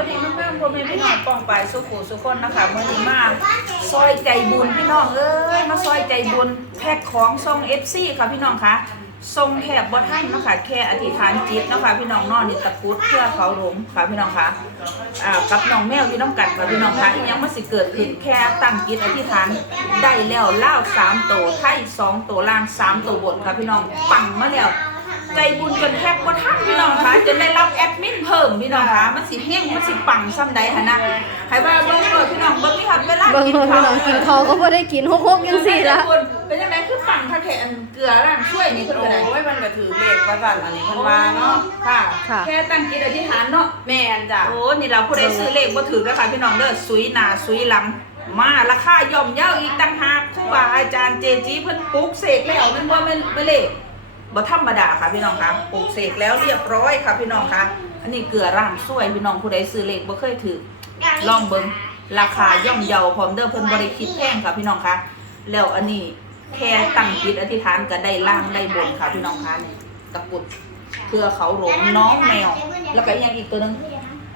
วัสดีน้องๆพ่อแม่พี่น้องปองไปสุขุสุคนนะคะมื้อนี้มาซอยใจบุญพี่น้องเอ้ยมาซอยใจบุญแพ็คของส่ง FC ค่ะพี่น้องคะส่งแคบบ่ทันเนะคะแค่อธิษฐานจิตนะคะพี่น้องนอนนี่ตะกุดเพื่อเขาหลงค่ะพี่น้องคะอ่ากับน้องแมวอยู่น้ำกันค่ะพี่น้องคะอีกยังมันสิเกิดขึ้นแค่ตั้งจิตอธิษฐานได้แล้วเล่าสามโตไทยสองโตล่างสามโตบนค่ะพี่น้องปังมาแล้ว ใจบุญจนแทบบ่ทันพี่น้องคะจนได้รับแอดมินเพิ่มพี่น้องคะมันสิเฮงมันสิปังซ้ำใดหั่นนะให้ว่าเบิ่งเลยพี่น้องเบิ่งมีฮอดเวลาเบิ่งกินเบิ่งข้าพี่วน้องกินข้าวก็บ่ได้กินหกๆจังซี่ละเป็นจังไดคือปังค่ะแค่อันเกลือร่างช่วยนี่เพิ่นก็ได้ โอ้ยมันก็ถือเลขว่าสั่นอันนี้เพิ่นว่าเนาะค่ะ ค่ะ แค่ตั้งจิตอธิษฐานเนาะ แม่นจ้ะโอ้นี่เราผู้ใดซื้อเลขบ่ถือก็ค่ะพี่น้องเด้อสุยหน้าสุยหลัง มาราคาย่อมเยาอีกต่างหากครูบาอาจารย์เจจีเพิ่นปลูกเสกแล้วมันบ่แม่นบ่เลข บ่ธรรมดาค่ะพี่น้องคะปลูกเสกแล้วเรียบร้อยค่ะพี่น้องคะอันนี้เกลือร่างสวยพี่น้องผู้ใดซื้อเลขบ่เคยถือลองเบิ้งราคาย่อมเยาพร้อมเด้อเพิ่นบริคิดแพงค่ะพี่น้องคะแล้วอันนี้แค่ตั้งจิตอธิษฐานก็ได้ล่างได้บนค่ะพี่น้องคะตะกุดเพื่อเขาหลงน้องแมว แล้วก็อย่างอีกตัวนึง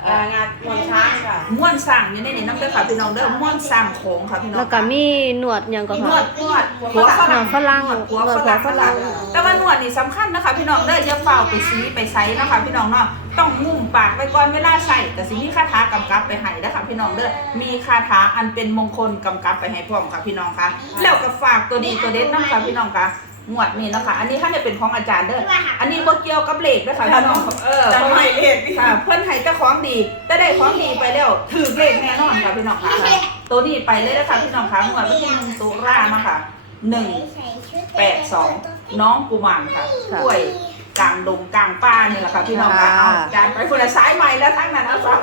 อ่างานมนช้างค่ะม่วนสร้างนี่ในนี่น้ำเด้อค่ะพี่น้องเด้อม่วนสร้างโขงค่ะพี่น้องแล้วก็มีหนวดหยังก็นค่ะวดนวดหัวฝรั่งฝรั่งหัวฝรั่งหัวฝรั่งแต่ว่านวดนี่สำคัญนะคะพี่น้องเด้ออย่าเฝ้าไปซีไปไซนะคะพี่น้องเนาะต้องงุ่มปากไปก่อนเวลาใส่แต่สิมีคาถากำกับไปให้นะคะพี่น้องเด้อมีคาถาอันเป็นมงคลกำกับไปให้พร้อมค่ะพี่น้องคะแล้วก็ฝากตัวดีตัวเด็ดน้ำค่ะพี่น้องคะ งวดนี่นะคะ อันนี้ท่านเนี่ยเป็นของอาจารย์เด้อ อันนี้บ่เกี่ยวกับเลขนะคะพี่น้อง เออจะเพราะว่าไม่เลขค่ะ เพิ่นให้เจ้าของดีแต่ได้ของดีไปแล้วถือเลขแน่นอนค่ะพี่น้องค่ะ ตัวนี้ไปเลยนะคะพี่น้องค่ะงวดวันที่หนึ่งตุลาเนาะค่ะหนึ่งแปดสองน้องกุมารค่ะค่ะกล้วยกลางดงกลางป่านี่แหละค่ะพี่น้องค่ะค่ะเอาจานไปคนละสายใหม่แล้วทั้งนั้นเอาสาว